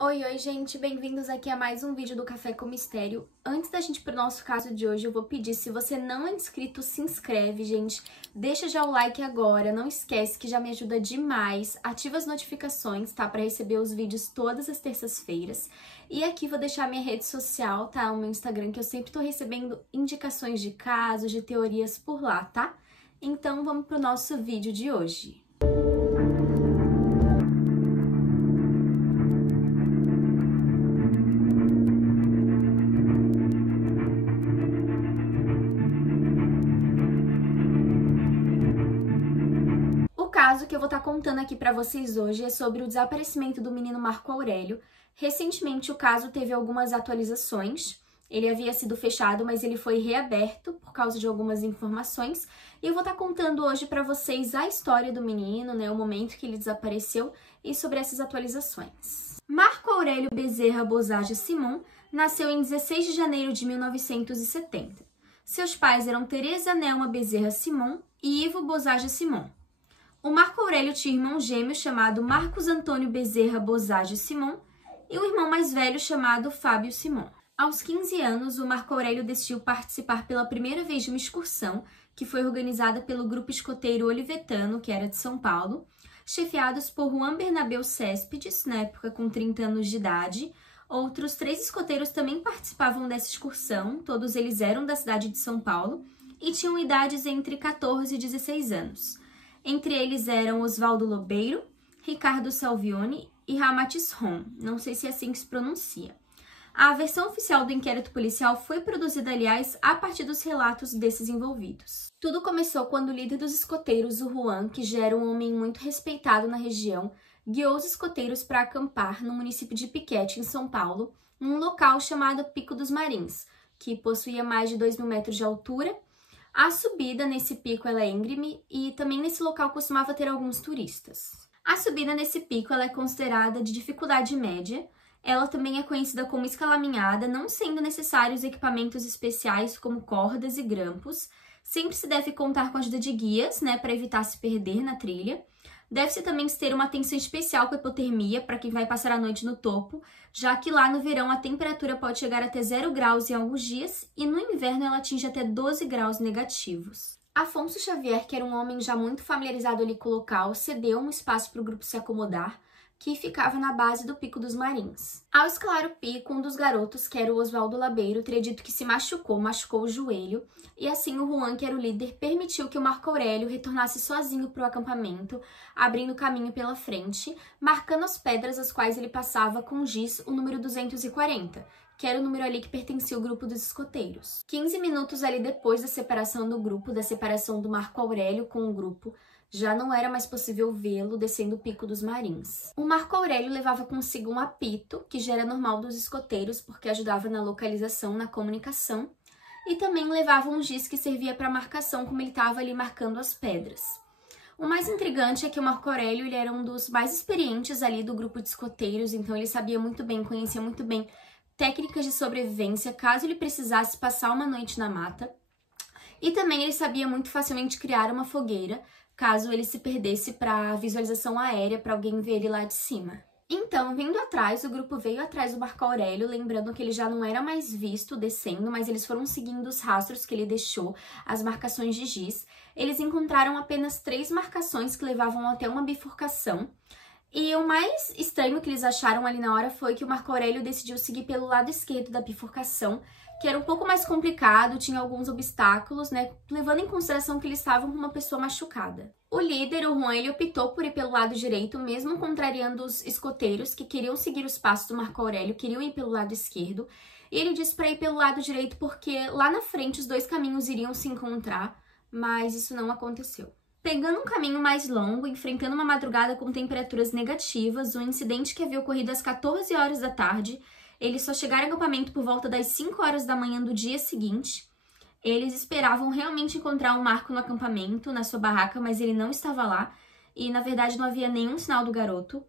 Oi, gente, bem-vindos aqui a mais um vídeo do Café com Mistério. Antes da gente ir pro nosso caso de hoje, eu vou pedir, se você não é inscrito, se inscreve, gente. Deixa já o like agora, não esquece que já me ajuda demais. Ativa as notificações, tá? Pra receber os vídeos todas as terças-feiras. E aqui vou deixar minha rede social, tá? O meu Instagram, que eu sempre tô recebendo indicações de casos, de teorias por lá, tá? Então, vamos pro nosso vídeo de hoje. O caso que eu vou estar contando aqui pra vocês hoje é sobre o desaparecimento do menino Marco Aurélio. Recentemente o caso teve algumas atualizações. Ele havia sido fechado, mas ele foi reaberto por causa de algumas informações. E eu vou estar contando hoje pra vocês a história do menino, né, o momento que ele desapareceu e sobre essas atualizações. Marco Aurélio Bezerra Bozage Simon nasceu em 16 de janeiro de 1970. Seus pais eram Teresa Nelma Bezerra Simon e Ivo Bozage Simon. O Marco Aurélio tinha um irmão gêmeo chamado Marcos Antônio Bezerra Bozage Simon e um irmão mais velho chamado Fábio Simon. Aos 15 anos, o Marco Aurélio decidiu participar pela primeira vez de uma excursão que foi organizada pelo grupo escoteiro Olivetano, que era de São Paulo, chefiados por Juan Bernabeu Céspedes, na época com 30 anos de idade. Outros 3 escoteiros também participavam dessa excursão, todos eles eram da cidade de São Paulo e tinham idades entre 14 e 16 anos. Entre eles eram Oswaldo Lobeiro, Ricardo Salvione e Ramatis Ron. Não sei se é assim que se pronuncia. A versão oficial do inquérito policial foi produzida, aliás, a partir dos relatos desses envolvidos. Tudo começou quando o líder dos escoteiros, o Juan, que já era um homem muito respeitado na região, guiou os escoteiros para acampar no município de Piquete, em São Paulo, num local chamado Pico dos Marins, que possuía mais de 2.000 metros de altura. A subida nesse pico ela é íngreme e também nesse local costumava ter alguns turistas. A subida nesse pico ela é considerada de dificuldade média. Ela também é conhecida como escalaminhada, não sendo necessários equipamentos especiais como cordas e grampos. Sempre se deve contar com a ajuda de guias, né, para evitar se perder na trilha. Deve-se também ter uma atenção especial com a hipotermia para quem vai passar a noite no topo, já que lá no verão a temperatura pode chegar até 0 graus em alguns dias e no inverno ela atinge até 12 graus negativos. Afonso Xavier, que era um homem já muito familiarizado ali com o local, cedeu um espaço para o grupo se acomodar, que ficava na base do Pico dos Marins. Ao escalar o pico, um dos garotos, que era o Oswaldo Labeiro, teria dito que se machucou o joelho, e assim o Juan, que era o líder, permitiu que o Marco Aurélio retornasse sozinho para o acampamento, abrindo caminho pela frente, marcando as pedras as quais ele passava com giz o número 240, que era o número ali que pertencia ao grupo dos escoteiros. 15 minutos ali depois da separação do grupo, da separação do Marco Aurélio com o grupo, já não era mais possível vê-lo descendo o Pico dos Marins. O Marco Aurélio levava consigo um apito, que já era normal dos escoteiros, porque ajudava na localização, na comunicação, e também levava um giz que servia para marcação, como ele estava ali marcando as pedras. O mais intrigante é que o Marco Aurélio ele era um dos mais experientes ali do grupo de escoteiros, então ele sabia muito bem, conhecia muito bem técnicas de sobrevivência, caso ele precisasse passar uma noite na mata. E também ele sabia muito facilmente criar uma fogueira, caso ele se perdesse para visualização aérea, para alguém ver ele lá de cima. Então, vindo atrás, o grupo veio atrás do Marco Aurélio, lembrando que ele já não era mais visto descendo, mas eles foram seguindo os rastros que ele deixou, as marcações de giz. Eles encontraram apenas 3 marcações que levavam até uma bifurcação. E o mais estranho que eles acharam ali na hora foi que o Marco Aurélio decidiu seguir pelo lado esquerdo da bifurcação, que era um pouco mais complicado, tinha alguns obstáculos, né, levando em consideração que eles estavam com uma pessoa machucada. O líder, o Juan, ele optou por ir pelo lado direito, mesmo contrariando os escoteiros que queriam seguir os passos do Marco Aurélio, queriam ir pelo lado esquerdo, e ele disse para ir pelo lado direito porque lá na frente os 2 caminhos iriam se encontrar, mas isso não aconteceu. Pegando um caminho mais longo, enfrentando uma madrugada com temperaturas negativas, um incidente que havia ocorrido às 14 horas da tarde, eles só chegaram ao acampamento por volta das 5 horas da manhã do dia seguinte. Eles esperavam realmente encontrar um Marco no acampamento, na sua barraca, mas ele não estava lá e, na verdade, não havia nenhum sinal do garoto.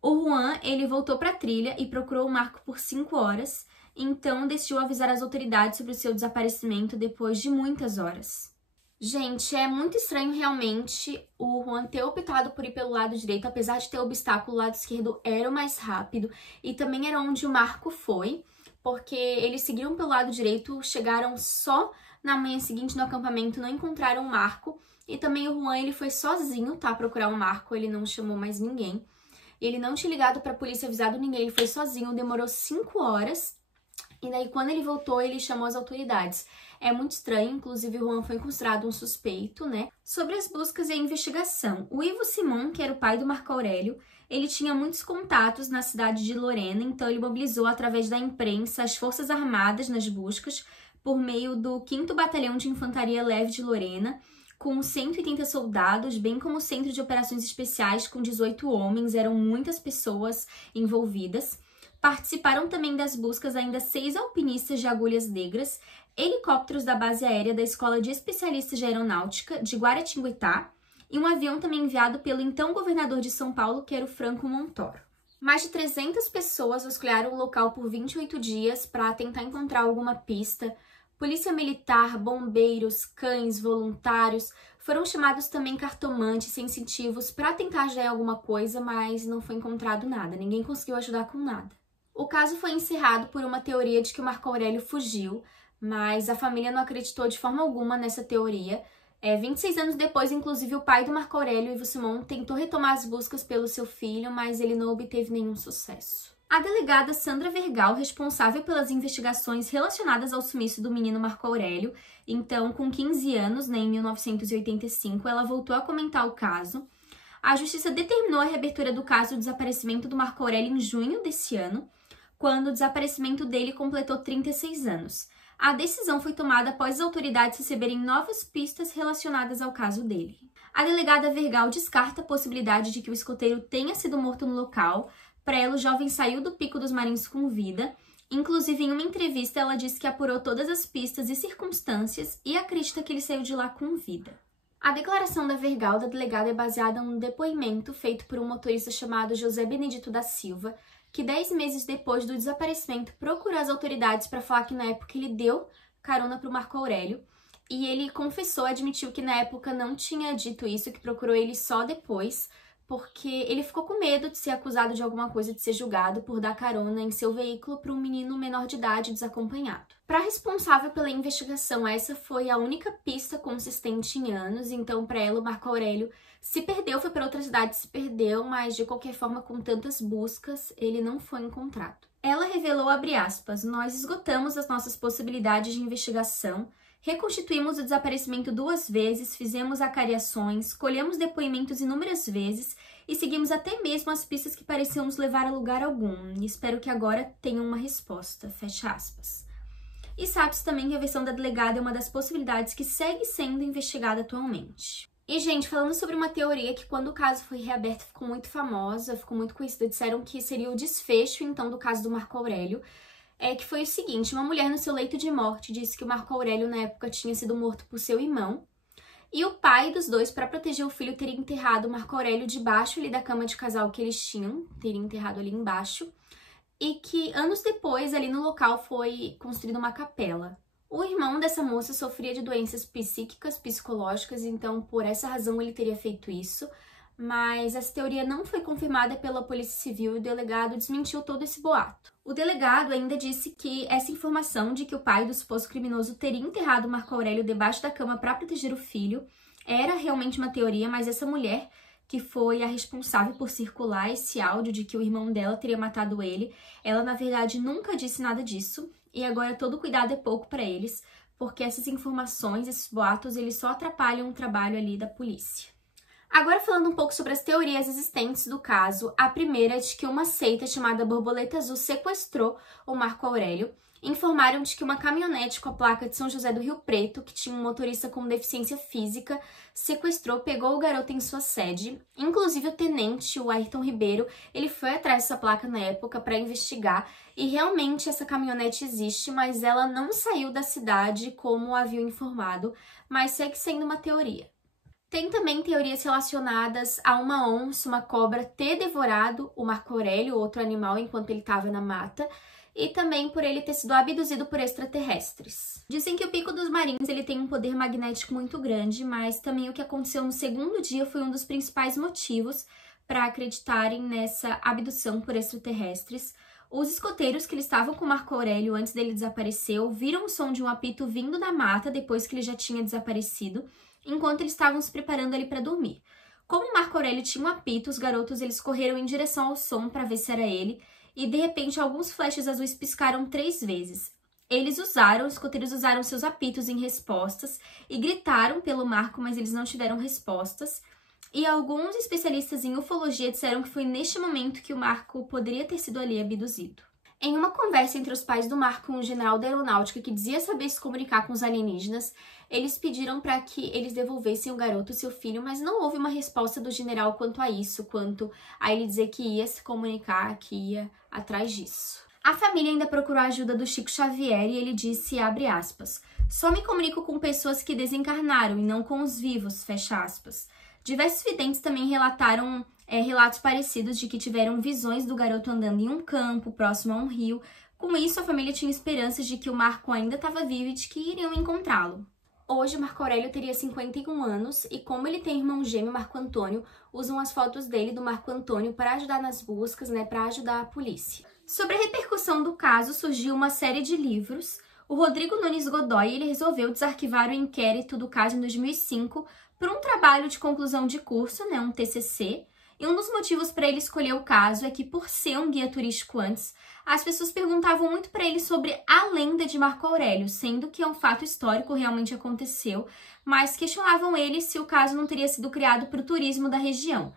O Juan, ele voltou para a trilha e procurou o Marco por 5 horas, então decidiu avisar as autoridades sobre o seu desaparecimento depois de muitas horas. Gente, é muito estranho realmente o Juan ter optado por ir pelo lado direito, apesar de ter obstáculo, o lado esquerdo era o mais rápido e também era onde o Marco foi, porque eles seguiram pelo lado direito, chegaram só na manhã seguinte no acampamento, não encontraram o Marco e também o Juan ele foi sozinho, tá, procurar o Marco, ele não chamou mais ninguém. Ele não tinha ligado pra polícia, avisado ninguém, ele foi sozinho, demorou 5 horas e daí quando ele voltou ele chamou as autoridades. É muito estranho, inclusive o Juan foi considerado um suspeito, né? Sobre as buscas e a investigação, o Ivo Simon, que era o pai do Marco Aurélio, ele tinha muitos contatos na cidade de Lorena, então ele mobilizou através da imprensa as forças armadas nas buscas por meio do 5º Batalhão de Infantaria Leve de Lorena, com 180 soldados, bem como o Centro de Operações Especiais com 18 homens, eram muitas pessoas envolvidas. Participaram também das buscas ainda 6 alpinistas de Agulhas Negras, helicópteros da base aérea da Escola de Especialistas de Aeronáutica de Guaratinguetá e um avião também enviado pelo então governador de São Paulo, que era o Franco Montoro. Mais de 300 pessoas vasculharam o local por 28 dias para tentar encontrar alguma pista. Polícia militar, bombeiros, cães, voluntários, foram chamados também cartomantes, sensitivos para tentar ajudar em alguma coisa, mas não foi encontrado nada, ninguém conseguiu ajudar com nada. O caso foi encerrado por uma teoria de que o Marco Aurélio fugiu, mas a família não acreditou de forma alguma nessa teoria. 26 anos depois, inclusive, o pai do Marco Aurélio, Ivo Simon, tentou retomar as buscas pelo seu filho, mas ele não obteve nenhum sucesso. A delegada Sandra Vergal, responsável pelas investigações relacionadas ao sumiço do menino Marco Aurélio, então com 15 anos, né, em 1985, ela voltou a comentar o caso. A justiça determinou a reabertura do caso do desaparecimento do Marco Aurélio em junho desse ano, quando o desaparecimento dele completou 36 anos. A decisão foi tomada após as autoridades receberem novas pistas relacionadas ao caso dele. A delegada Vergal descarta a possibilidade de que o escoteiro tenha sido morto no local. Para ela, o jovem saiu do Pico dos Marins com vida. Inclusive, em uma entrevista, ela disse que apurou todas as pistas e circunstâncias e acredita que ele saiu de lá com vida. A declaração da Vergal, da delegada, é baseada em um depoimento feito por um motorista chamado José Benedito da Silva, que 10 meses depois do desaparecimento procurou as autoridades para falar que na época ele deu carona para o Marco Aurélio e ele confessou, admitiu que na época não tinha dito isso, que procurou ele só depois, porque ele ficou com medo de ser acusado de alguma coisa, de ser julgado por dar carona em seu veículo para um menino menor de idade desacompanhado. Para a responsável pela investigação, essa foi a única pista consistente em anos, então para ela o Marco Aurélio se perdeu, foi para outra cidade, se perdeu, mas de qualquer forma, com tantas buscas, ele não foi encontrado. Ela revelou, abre aspas, nós esgotamos as nossas possibilidades de investigação, reconstituímos o desaparecimento 2 vezes, fizemos acariações, colhemos depoimentos inúmeras vezes e seguimos até mesmo as pistas que pareciam nos levar a lugar algum. E espero que agora tenham uma resposta, fecha aspas. E sabe-se também que a versão da delegada é uma das possibilidades que segue sendo investigada atualmente. E, gente, falando sobre uma teoria que quando o caso foi reaberto ficou muito famosa, ficou muito conhecida, disseram que seria o desfecho, então, do caso do Marco Aurélio, que foi o seguinte, uma mulher no seu leito de morte disse que o Marco Aurélio, na época, tinha sido morto por seu irmão, e o pai dos dois, para proteger o filho, teria enterrado o Marco Aurélio debaixo ali da cama de casal que eles tinham, teria enterrado ali embaixo, e que anos depois, ali no local, foi construída uma capela. O irmão dessa moça sofria de doenças psíquicas, psicológicas, então por essa razão ele teria feito isso, mas essa teoria não foi confirmada pela Polícia Civil e o delegado desmentiu todo esse boato. O delegado ainda disse que essa informação de que o pai do suposto criminoso teria enterrado Marco Aurélio debaixo da cama para proteger o filho era realmente uma teoria, mas essa mulher, que foi a responsável por circular esse áudio de que o irmão dela teria matado ele, ela na verdade nunca disse nada disso. E agora todo cuidado é pouco para eles, porque essas informações, esses boatos, eles só atrapalham o trabalho ali da polícia. Agora falando um pouco sobre as teorias existentes do caso, a primeira é de que uma seita chamada Borboleta Azul sequestrou o Marco Aurélio. Informaram de que uma caminhonete com a placa de São José do Rio Preto, que tinha um motorista com deficiência física, sequestrou, pegou o garoto em sua sede. Inclusive o tenente, o Ayrton Ribeiro, ele foi atrás dessa placa na época para investigar e realmente essa caminhonete existe, mas ela não saiu da cidade como haviam informado, mas segue sendo uma teoria. Tem também teorias relacionadas a uma onça, uma cobra ter devorado o Marco Aurélio, outro animal, enquanto ele estava na mata. e também por ele ter sido abduzido por extraterrestres. Dizem que o Pico dos Marins ele tem um poder magnético muito grande, mas também o que aconteceu no segundo dia foi um dos principais motivos para acreditarem nessa abdução por extraterrestres. Os escoteiros que eles estavam com Marco Aurélio antes dele desaparecer ouviram o som de um apito vindo da mata depois que ele já tinha desaparecido, enquanto eles estavam se preparando ali para dormir. Como Marco Aurélio tinha um apito, os garotos eles correram em direção ao som para ver se era ele, e de repente alguns flashes azuis piscaram 3 vezes. Os escoteiros usaram seus apitos em respostas e gritaram pelo Marco, mas eles não tiveram respostas. E alguns especialistas em ufologia disseram que foi neste momento que o Marco poderia ter sido ali abduzido. Em uma conversa entre os pais do Marco e um general da aeronáutica que dizia saber se comunicar com os alienígenas, eles pediram para que eles devolvessem o garoto, seu filho, mas não houve uma resposta do general quanto a isso, quanto a ele dizer que ia se comunicar, que ia atrás disso. A família ainda procurou a ajuda do Chico Xavier e ele disse, abre aspas, só me comunico com pessoas que desencarnaram e não com os vivos, fecha aspas. Diversos videntes também relataram relatos parecidos de que tiveram visões do garoto andando em um campo, próximo a um rio. Com isso, a família tinha esperanças de que o Marco ainda estava vivo e de que iriam encontrá-lo. Hoje, Marco Aurélio teria 51 anos e, como ele tem irmão gêmeo, Marco Antônio, usam as fotos dele do Marco Antônio para ajudar nas buscas, para ajudar a polícia. Sobre a repercussão do caso, surgiu uma série de livros. O Rodrigo Nunes Godoy ele resolveu desarquivar o inquérito do caso em 2005 por um trabalho de conclusão de curso, um TCC, e um dos motivos para ele escolher o caso é que, por ser um guia turístico antes, as pessoas perguntavam muito para ele sobre a lenda de Marco Aurélio, sendo que é um fato histórico, realmente aconteceu, mas questionavam ele se o caso não teria sido criado para o turismo da região.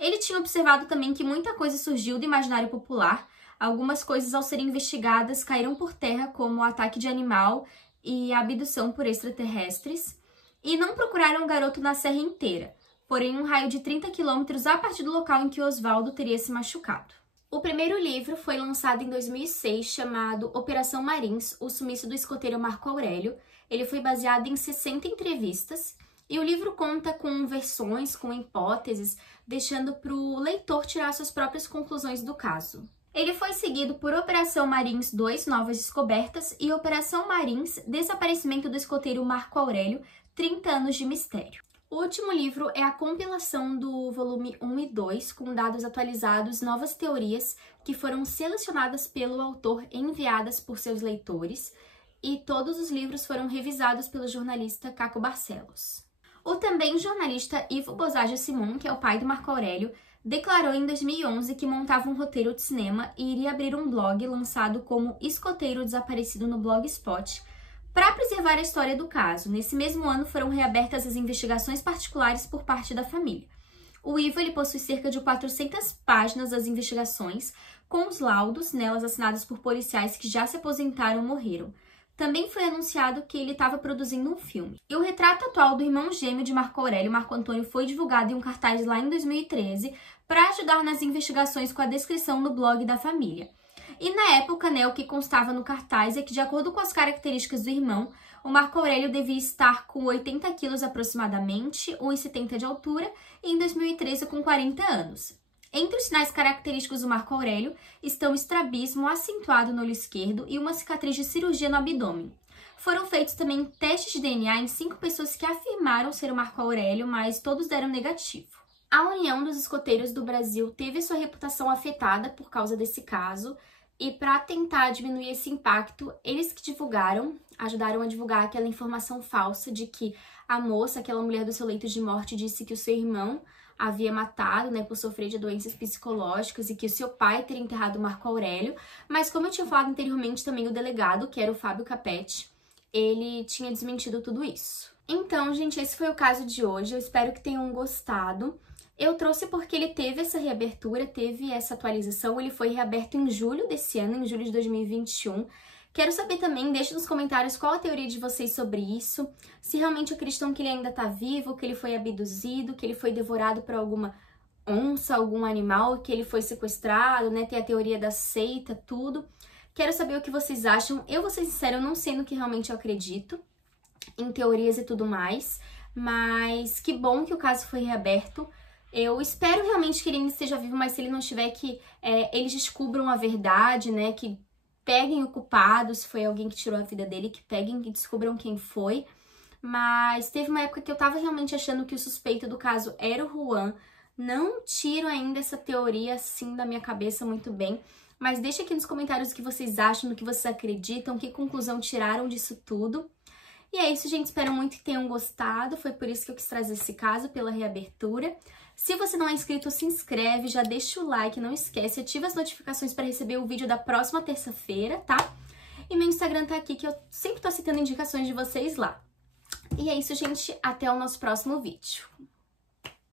Ele tinha observado também que muita coisa surgiu do imaginário popular, algumas coisas ao serem investigadas caíram por terra, como o ataque de animal e a abdução por extraterrestres, e não procuraram o garoto na serra inteira, porém um raio de 30 quilômetros a partir do local em que Oswaldo teria se machucado. O primeiro livro foi lançado em 2006, chamado Operação Marins, o sumiço do escoteiro Marco Aurélio. Ele foi baseado em 60 entrevistas, e o livro conta com versões, com hipóteses, deixando para o leitor tirar suas próprias conclusões do caso. Ele foi seguido por Operação Marins 2, Novas Descobertas, e Operação Marins, Desaparecimento do escoteiro Marco Aurélio, 30 anos de mistério. O último livro é a compilação do volume 1 e 2, com dados atualizados, novas teorias que foram selecionadas pelo autor e enviadas por seus leitores, e todos os livros foram revisados pelo jornalista Caco Barcelos. O também jornalista Ivo Bozaja Simon, que é o pai do Marco Aurélio, declarou em 2011 que montava um roteiro de cinema e iria abrir um blog lançado como Escoteiro Desaparecido no Blogspot, para preservar a história do caso. Nesse mesmo ano foram reabertas as investigações particulares por parte da família. O Ivo ele possui cerca de 400 páginas das investigações, com os laudos nelas assinados por policiais que já se aposentaram ou morreram. Também foi anunciado que ele estava produzindo um filme. E o retrato atual do irmão gêmeo de Marco Aurélio, Marco Antônio, foi divulgado em um cartaz lá em 2013 para ajudar nas investigações com a descrição no blog da família. E na época, o que constava no cartaz é que, de acordo com as características do irmão, o Marco Aurélio devia estar com 80 quilos aproximadamente, 1,70 de altura, e em 2013 com 40 anos. Entre os sinais característicos do Marco Aurélio estão estrabismo acentuado no olho esquerdo e uma cicatriz de cirurgia no abdômen. Foram feitos também testes de DNA em 5 pessoas que afirmaram ser o Marco Aurélio, mas todos deram negativo. A União dos Escoteiros do Brasil teve sua reputação afetada por causa desse caso, e para tentar diminuir esse impacto, eles que ajudaram a divulgar aquela informação falsa de que a moça, aquela mulher do seu leito de morte, disse que o seu irmão havia matado, por sofrer de doenças psicológicas e que o seu pai teria enterrado Marco Aurélio. Mas como eu tinha falado anteriormente, também o delegado, que era o Fábio Capetti, ele tinha desmentido tudo isso. Então, gente, esse foi o caso de hoje. Eu espero que tenham gostado. Eu trouxe porque ele teve essa reabertura, teve essa atualização, ele foi reaberto em julho desse ano, em julho de 2021. Quero saber também, deixe nos comentários qual a teoria de vocês sobre isso, se realmente acreditam que ele ainda tá vivo, que ele foi abduzido, que ele foi devorado por alguma onça, algum animal, que ele foi sequestrado, tem a teoria da seita, tudo. Quero saber o que vocês acham. Eu vou ser sincera, eu não sei no que realmente eu acredito, em teorias e tudo mais, mas que bom que o caso foi reaberto. Eu espero realmente que ele ainda esteja vivo, mas se ele não estiver, que eles descubram a verdade, que peguem o culpado, se foi alguém que tirou a vida dele, que peguem, que descubram quem foi. Mas teve uma época que eu tava realmente achando que o suspeito do caso era o Juan. Não tiro ainda essa teoria assim da minha cabeça muito bem. Mas deixa aqui nos comentários o que vocês acham, no que vocês acreditam, que conclusão tiraram disso tudo. E é isso, gente. Espero muito que tenham gostado. Foi por isso que eu quis trazer esse caso, pela reabertura. Se você não é inscrito, se inscreve, já deixa o like, não esquece, ativa as notificações para receber o vídeo da próxima terça-feira, tá? E meu Instagram tá aqui, que eu sempre tô citando indicações de vocês lá. E é isso, gente. Até o nosso próximo vídeo.